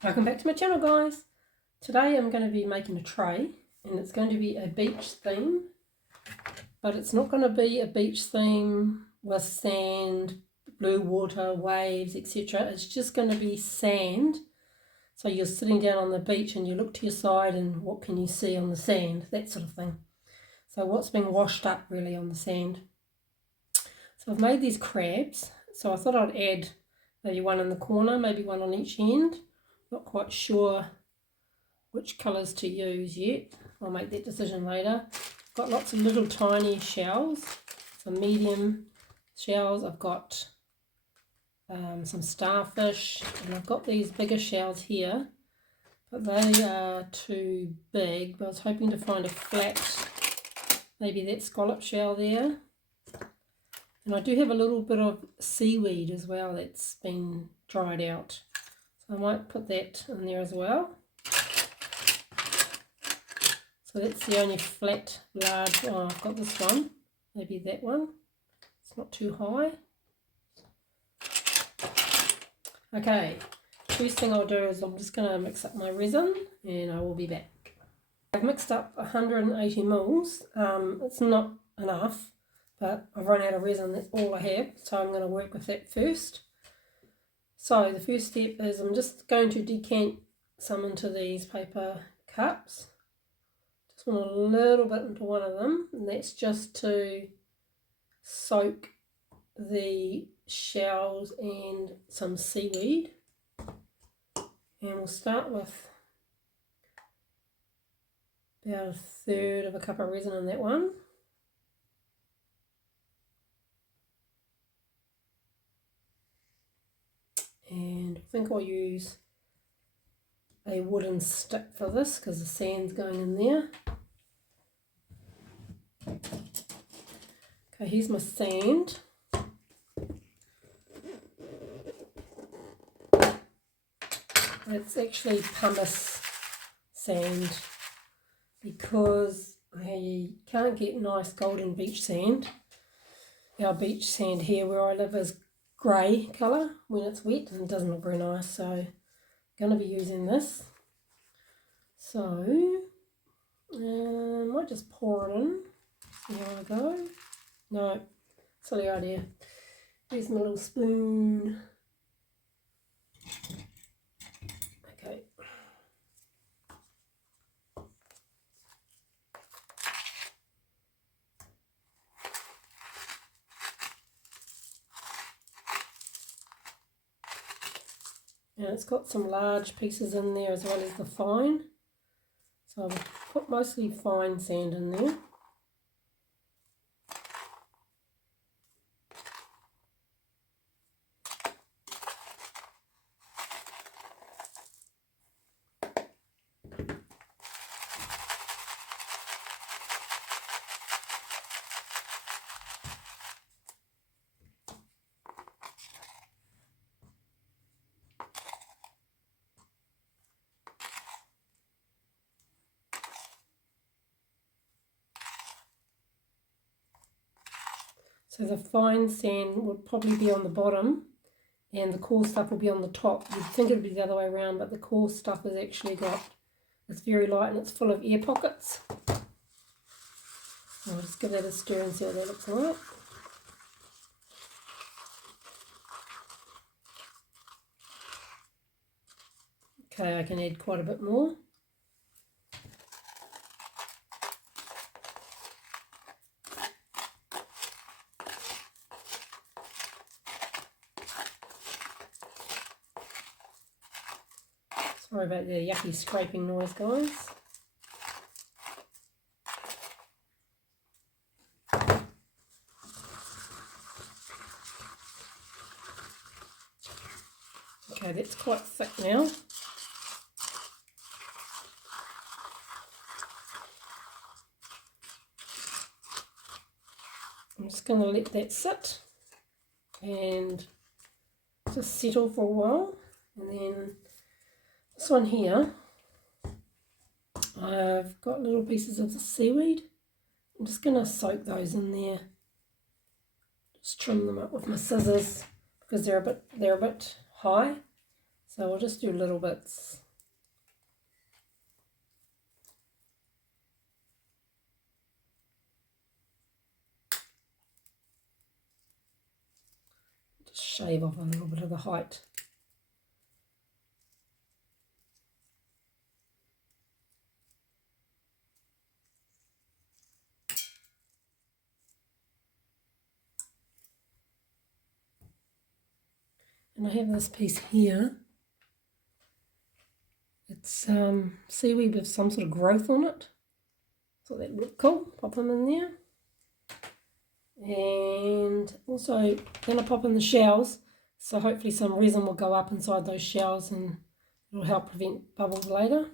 Welcome back to my channel, guys. Today I'm going to be making a tray and it's going to be a beach theme, but it's not going to be a beach theme with sand, blue water, waves, etc. It's just going to be sand. So you're sitting down on the beach and you look to your side and what can you see on the sand, that sort of thing. So what's been washed up really on the sand. So I've made these crabs, so I thought I'd add maybe one in the corner, maybe one on each end. Not quite sure which colours to use yet. I'll make that decision later. Got lots of little tiny shells, some medium shells. I've got some starfish, and I've got these bigger shells here, but they are too big. But I was hoping to find a flat, maybe that scallop shell there. And I do have a little bit of seaweed as well that's been dried out. I might put that in there as well. So that's the only flat, large, oh, I've got this one, maybe that one. It's not too high. Okay, first thing I'll do is I'm just going to mix up my resin and I will be back. I've mixed up 180 mils. It's not enough, but I've run out of resin, that's all I have. So I'm going to work with that first. So the first step is I'm just going to decant some into these paper cups. Just want a little bit into one of them, and that's just to soak the shells and some seaweed. And we'll start with about a third of a cup of resin in that one. And I think I'll use a wooden stick for this because the sand's going in there. Okay, here's my sand. It's actually pumice sand because I can't get nice golden beach sand. Our beach sand here where I live is grey colour when it's wet and it doesn't look very nice, so I'm going to be using this. So I might just pour it in. See how I go. No, silly idea. Here's my little spoon. Okay. And it's got some large pieces in there as well as the fine. So I'll put mostly fine sand in there. So the fine sand would probably be on the bottom and the coarse stuff will be on the top. You'd think it would be the other way around, but the coarse stuff has actually got, it's very light and it's full of air pockets. I'll just give that a stir and see what that looks like. Okay, I can add quite a bit more. Sorry about the yucky scraping noise, guys. Okay, that's quite thick now. I'm just going to let that sit and just settle for a while, and then this one here, I've got little pieces of the seaweed. I'm just going to soak those in there. Just trim them up with my scissors because they're a bit high. So we'll just do little bits. Just shave off a little bit of the height. And I have this piece here. It's seaweed with some sort of growth on it. So that look cool. Pop them in there. And also going to pop in the shells. So hopefully some resin will go up inside those shells and it'll help prevent bubbles later.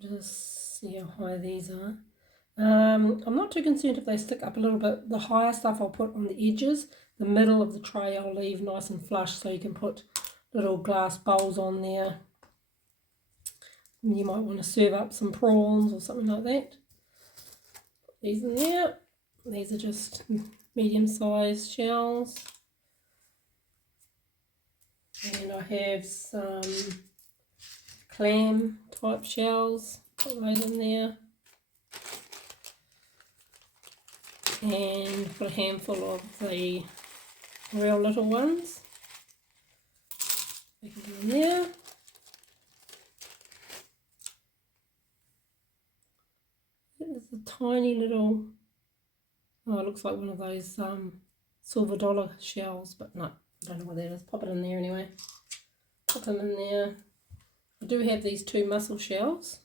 Just see how high these are. I'm not too concerned if they stick up a little bit. The higher stuff I'll put on the edges. The middle of the tray I'll leave nice and flush so you can put little glass bowls on there. You might want to serve up some prawns or something like that. Put these in there. These are just medium-sized shells. And I have some clam type shells. Put those in there. And put a handful of the real little ones. We can do in there. There's a tiny little, oh, it looks like one of those silver dollar shells, but no, I don't know what that is. Pop it in there anyway. Put them in there. I do have these two mussel shells,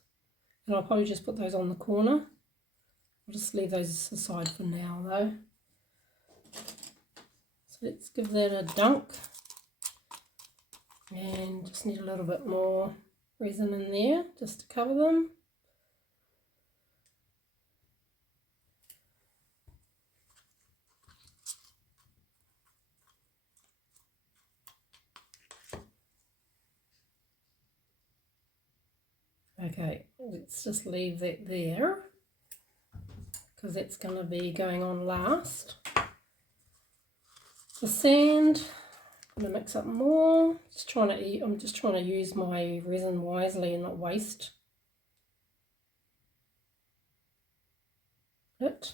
and I'll probably just put those on the corner. I'll just leave those aside for now though. So let's give that a dunk. And just need a little bit more resin in there just to cover them. Okay, let's just leave that there because that's going to be going on last. The sand, I'm going to mix up more. I'm just trying to use my resin wisely and not waste it.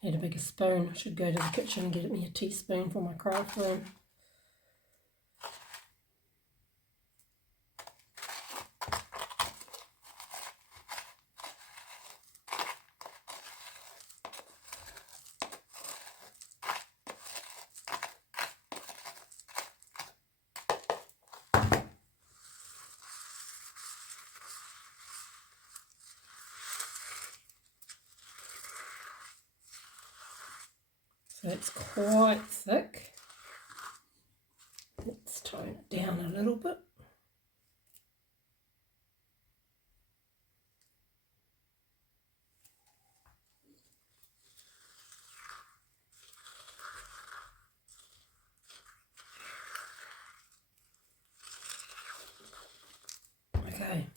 Need a bigger spoon. I should go to the kitchen and get me a teaspoon for my craft room. So it's quite thick. Let's tone it down a little bit. Okay,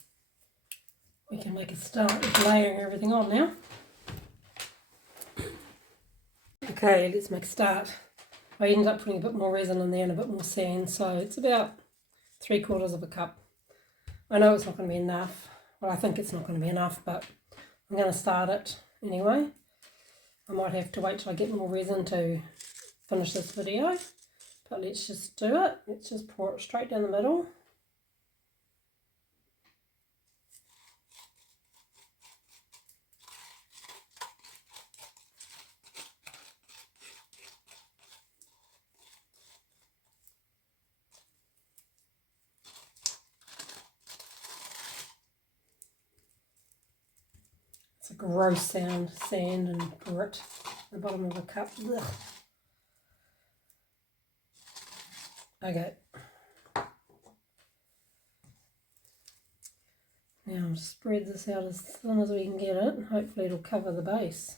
we can make a start with layering everything on now. Okay, let's make a start. I ended up putting a bit more resin in there and a bit more sand, so it's about 3/4 of a cup. I know it's not going to be enough. Well, I think it's not going to be enough, but I'm going to start it anyway. I might have to wait till I get more resin to finish this video, but let's just do it. Let's just pour it straight down the middle. It's a gross sound, sand and grit at the bottom of a cup. Ugh. Okay. Now I'll spread this out as thin as we can get it, and hopefully it'll cover the base.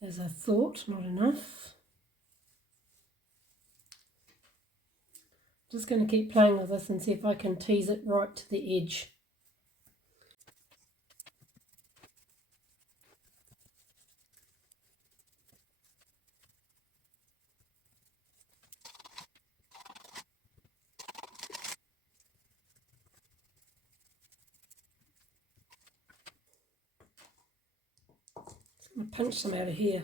As I thought, not enough. Just going to keep playing with this and see if I can tease it right to the edge. I'm going to pinch some out of here.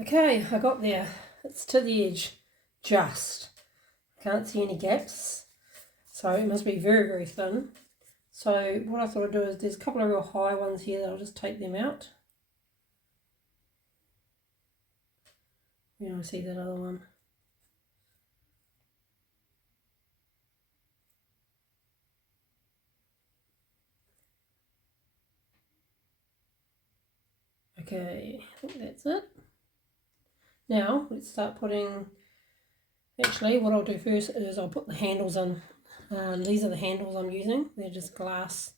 Okay, I got there. It's to the edge, just. I can't see any gaps, so it must be very, very thin. So what I thought I'd do is there's a couple of real high ones here that I'll just take them out. You know, see that other one. Okay, I think that's it. Now let's start putting, actually what I'll do first is I'll put the handles in. These are the handles I'm using. They're just glass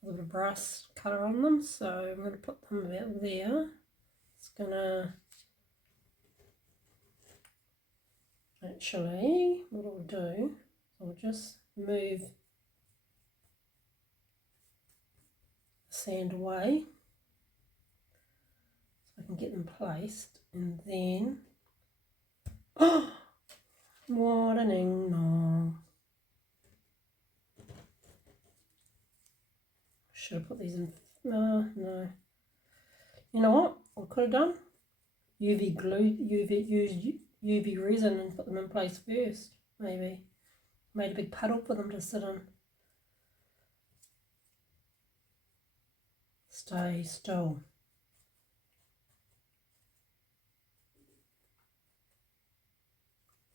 with a bit of brass colour on them. So I'm going to put them about there. It's going to, actually what I'll do, I'll just move the sand away so I can get them placed, and then, oh, what an no. Should have put these in, no. You know what I could have done? UV glue, used UV resin and put them in place first, maybe. Made a big puddle for them to sit in. Stay still.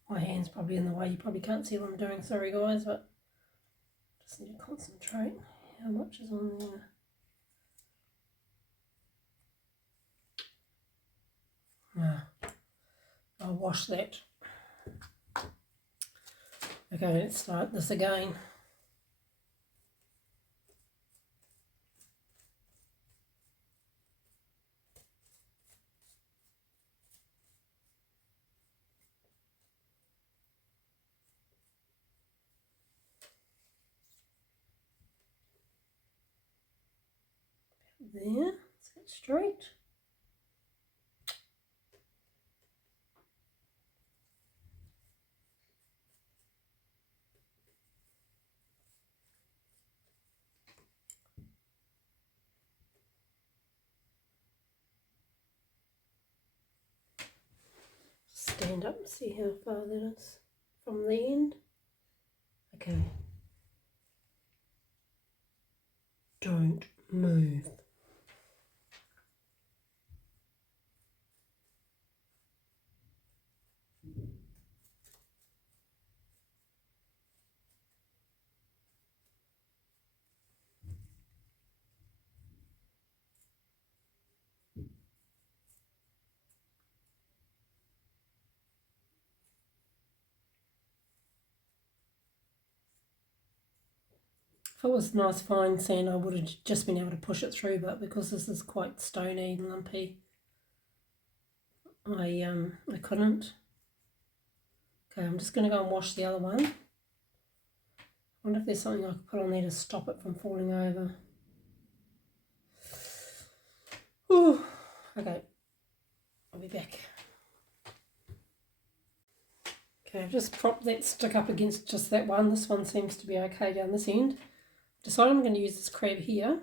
My hand's probably in the way, you probably can't see what I'm doing, sorry guys, but just need to concentrate. How much is on there? No. I'll wash that. Okay, let's start this again. There, set straight. Stand up and see how far that is from the end. Okay. Don't move. If it was nice fine sand, I would have just been able to push it through, but because this is quite stony and lumpy, I couldn't. Okay, I'm just going to go and wash the other one. I wonder if there's something I could put on there to stop it from falling over. Ooh, okay, I'll be back. Okay, I've just propped that stick up against just that one. This one seems to be okay down this end. Decided I'm going to use this crab here,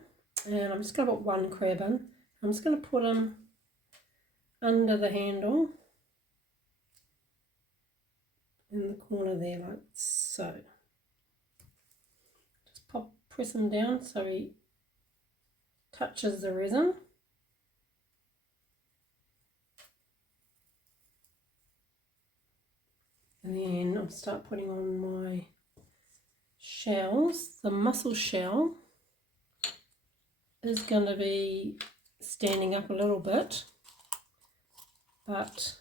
and I'm just going to put one crab in. I'm just going to put him under the handle in the corner there, like so. Just press him down so he touches the resin. And then I'll start putting on my shells. The mussel shell is going to be standing up a little bit, but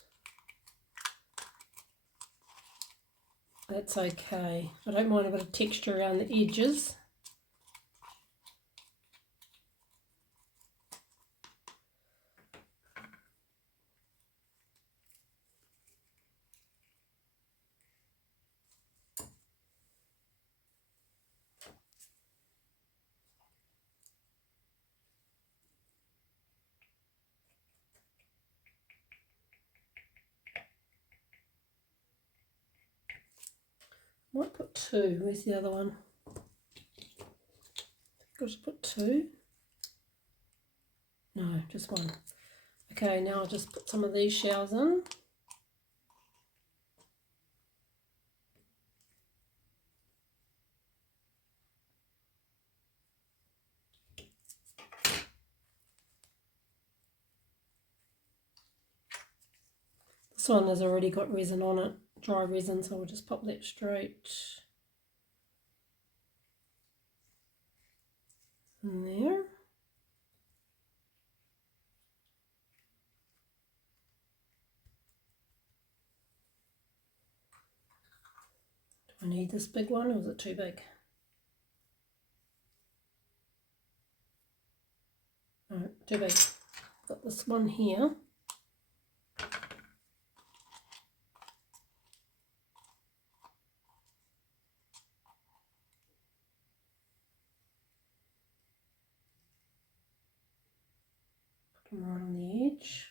that's okay. I don't mind a bit of texture around the edges. Might put two. Where's the other one? I'll just put two. No, just one. Okay, now I'll just put some of these shells in. This one has already got resin on it, dry resin, so we'll just pop that straight in there. Do I need this big one or is it too big? No, too big. Got this one here. Put them right on the edge.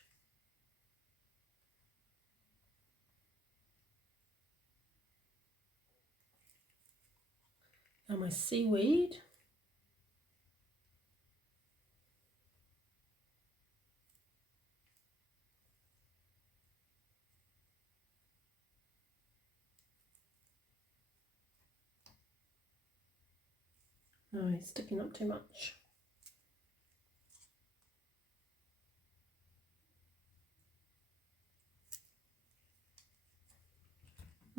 Now my seaweed. No, he's sticking up too much.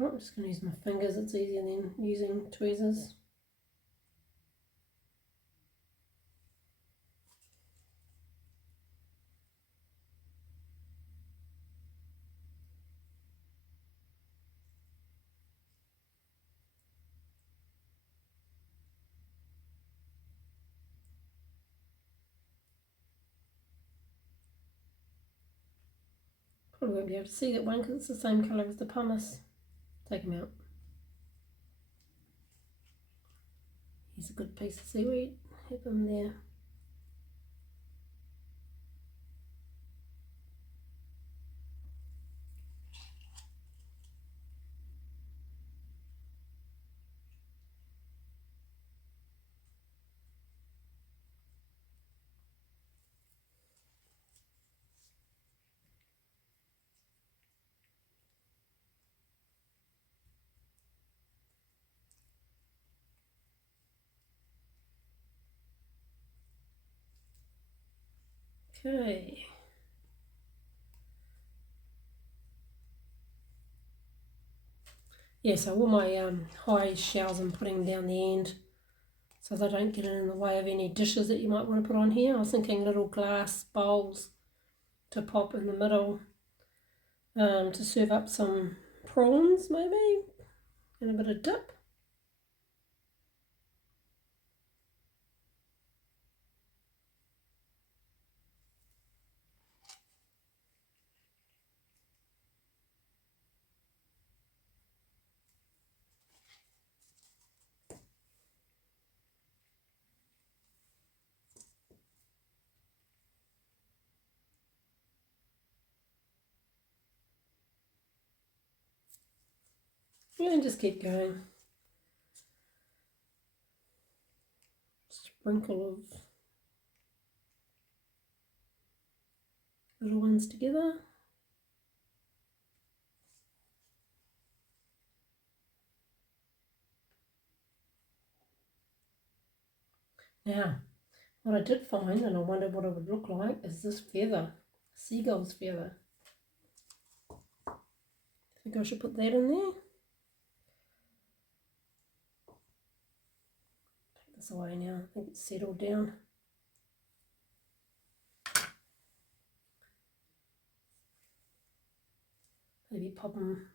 Oh, I'm just going to use my fingers, it's easier than using tweezers. Probably won't be able to see that one because it's the same colour as the pumice. Take him out. He's a good piece of seaweed. Have him there. Okay. Yeah, so all my high shells I'm putting down the end so they don't get in the way of any dishes that you might want to put on here. I was thinking little glass bowls to pop in the middle to serve up some prawns maybe and a bit of dip. And just keep going. Sprinkle of little ones together. Now, what I did find, and I wondered what it would look like, is this feather, seagull's feather. I think I should put that in there. Take this away now, I think it's settled down. Maybe pop them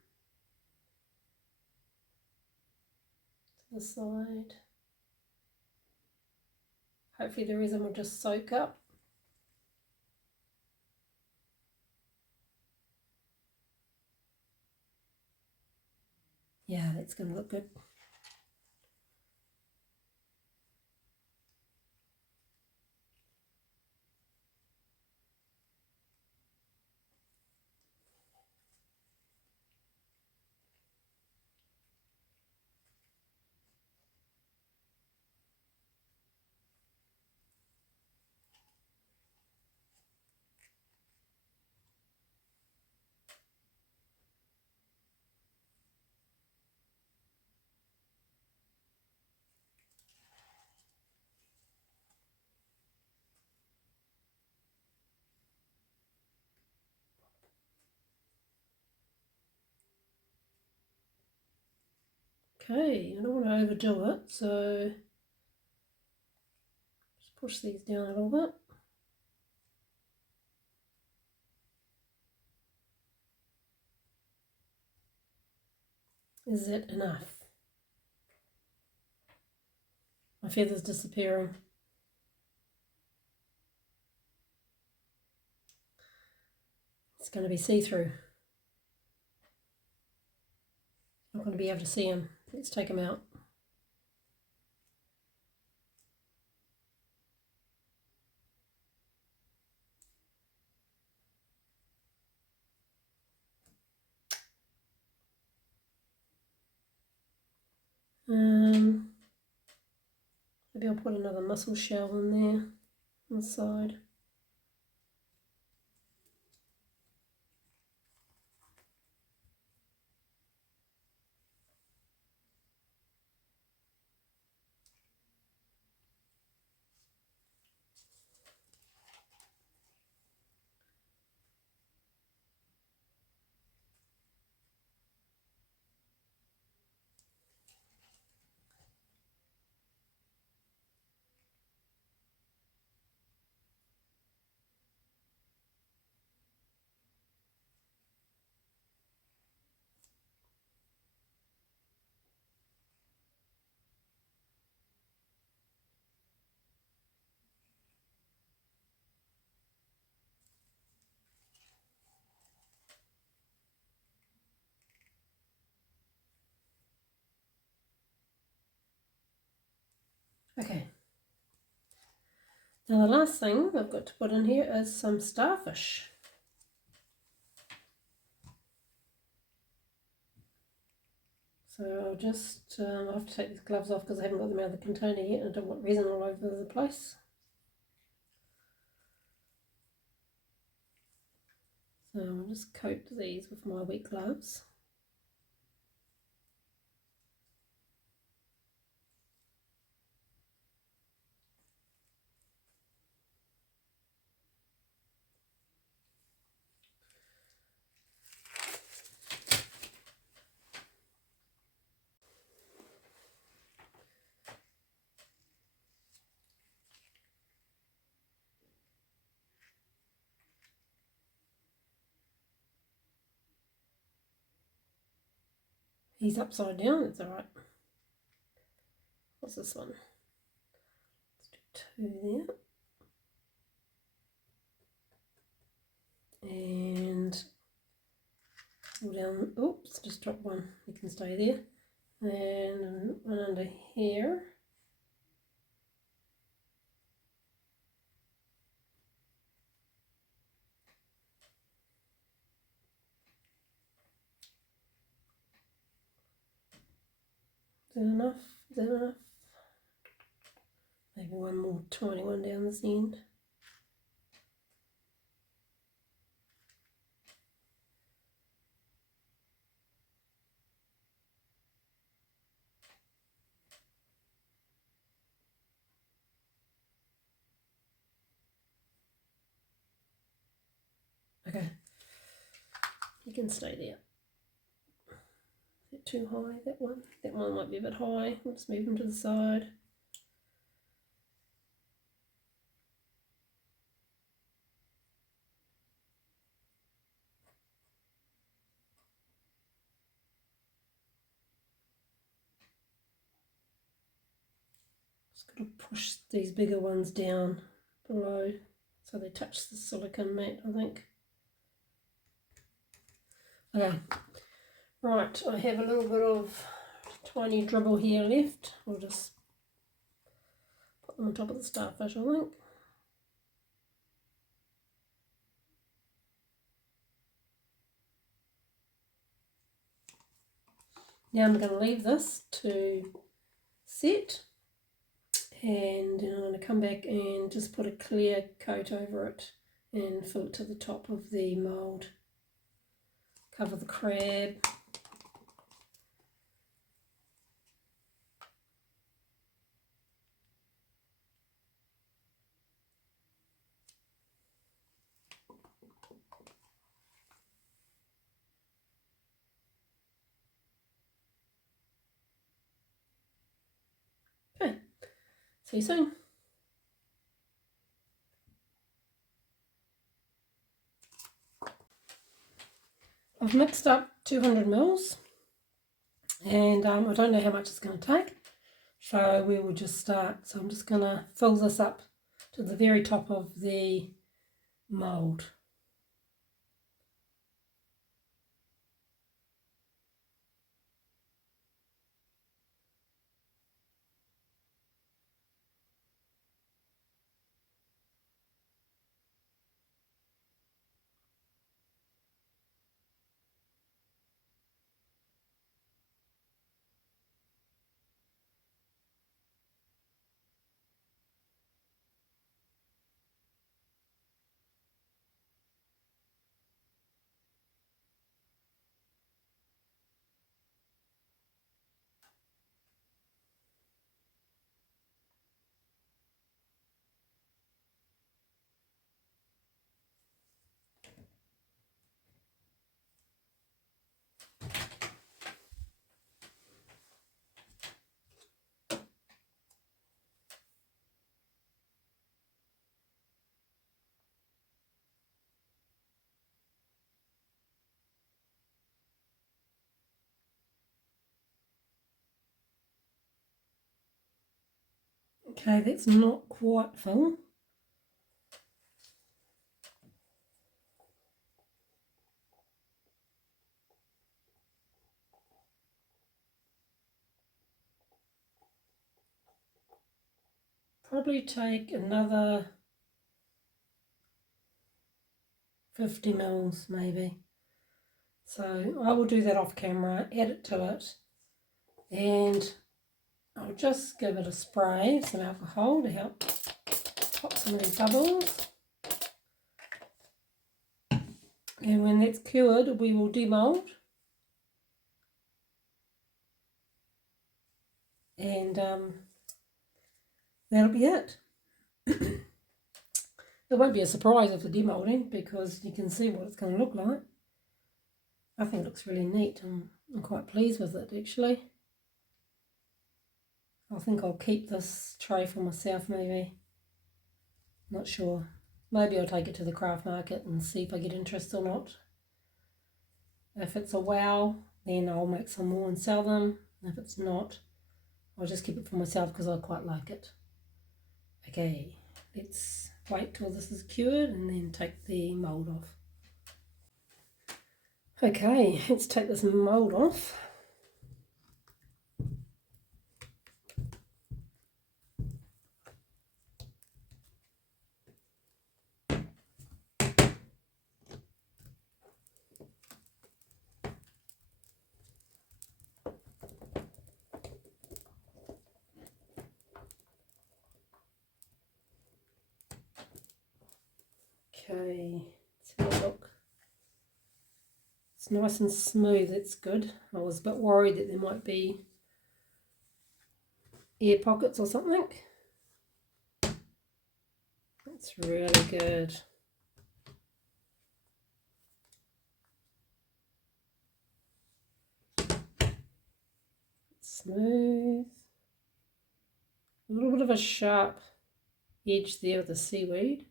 to the side. Hopefully the resin will just soak up. Yeah, that's going to look good. Okay, I don't want to overdo it, so just push these down a little bit. Is that enough? My feather's disappearing. It's going to be see-through. Not going to be able to see them. Let's take them out. Maybe I'll put another mussel shell in there on the side. Okay. Now the last thing I've got to put in here is some starfish. So I'll just, I'll have to take these gloves off because I haven't got them out of the container yet and I don't want resin all over the place. So I'll just coat these with my wet gloves. He's upside down, it's alright. What's this one? Let's do 2 there. And pull down, oops, just drop one, you can stay there. And one under here. that enough? Is that enough? Maybe one more tiny one down this end. Okay, you can stay there. Is it too high, that one? That one might be a bit high. Let's move them to the side. Just got to push these bigger ones down below so they touch the silicone mat, I think. Okay, right, I have a little bit of tiny dribble here left. I'll just put them on top of the starfish, I think. Now I'm going to leave this to set, and then I'm going to come back and just put a clear coat over it and fill it to the top of the mould. Cover the crab. Okay, see you soon. I've mixed up 200 mils, and I don't know how much it's going to take, so we will just start. So I'm just going to fill this up to the very top of the mould. Okay, that's not quite full. Probably take another 50 mils maybe. So I will do that off camera, add it to it, and I'll just give it a spray, some alcohol to help pop some of these bubbles. And when that's cured, we will demold. And that'll be it. It won't be a surprise of the demolding because you can see what it's going to look like. I think it looks really neat. I'm quite pleased with it actually. I think I'll keep this tray for myself maybe. Not sure. Maybe I'll take it to the craft market and see if I get interest or not. If it's a wow, then I'll make some more and sell them. If it's not, I'll just keep it for myself because I quite like it. Okay, let's wait till this is cured and then take the mould off. Okay, let's take this mould off. Okay, let's have a look. It's nice and smooth, it's good. I was a bit worried that there might be air pockets or something. That's really good. Smooth. A little bit of a sharp edge there with the seaweed.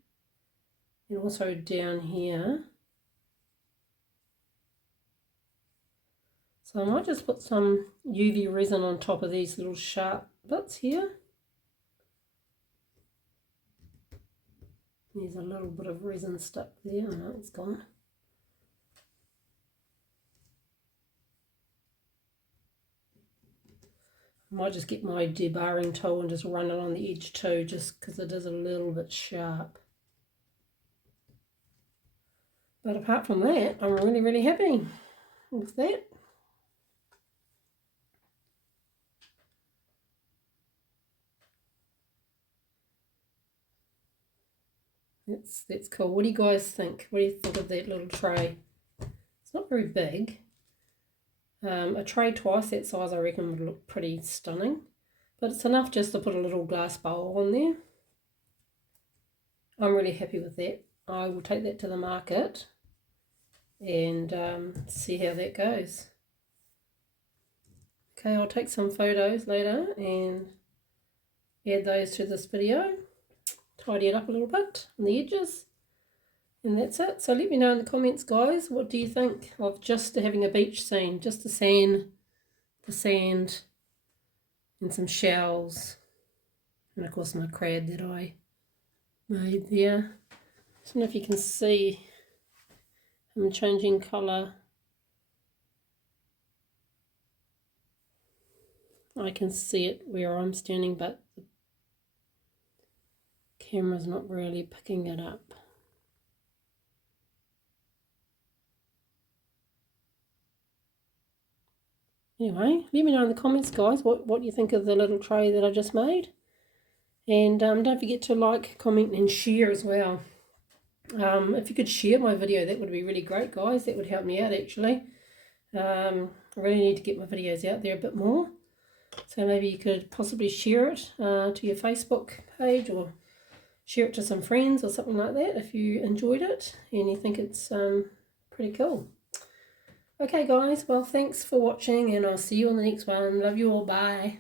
And also down here. So I might just put some UV resin on top of these little sharp bits here. There's a little bit of resin stuck there. Oh no, it's gone. I might just get my debarring tool and just run it on the edge too, just because it is a little bit sharp. But apart from that, I'm really, really happy with that. That's cool. What do you guys think? What do you think of that little tray? It's not very big. A tray twice that size I reckon would look pretty stunning. But it's enough just to put a little glass bowl on there. I'm really happy with that. I will take that to the market and see how that goes. Okay, I'll take some photos later and add those to this video. Tidy it up a little bit on the edges. And that's it. So let me know in the comments, guys, what do you think of just having a beach scene? Just the sand, and some shells. And of course my crab that I made there. I don't know if you can see I'm changing colour. I can see it where I'm standing, but the camera's not really picking it up. Anyway, let me know in the comments, guys, what you think of the little tray that I just made. And don't forget to like, comment and share as well. If you could share my video, that would be really great, guys. That would help me out, actually. I really need to get my videos out there a bit more. So maybe you could possibly share it to your Facebook page or share it to some friends or something like that if you enjoyed it and you think it's pretty cool. Okay, guys. Well, thanks for watching and I'll see you on the next one. Love you all. Bye.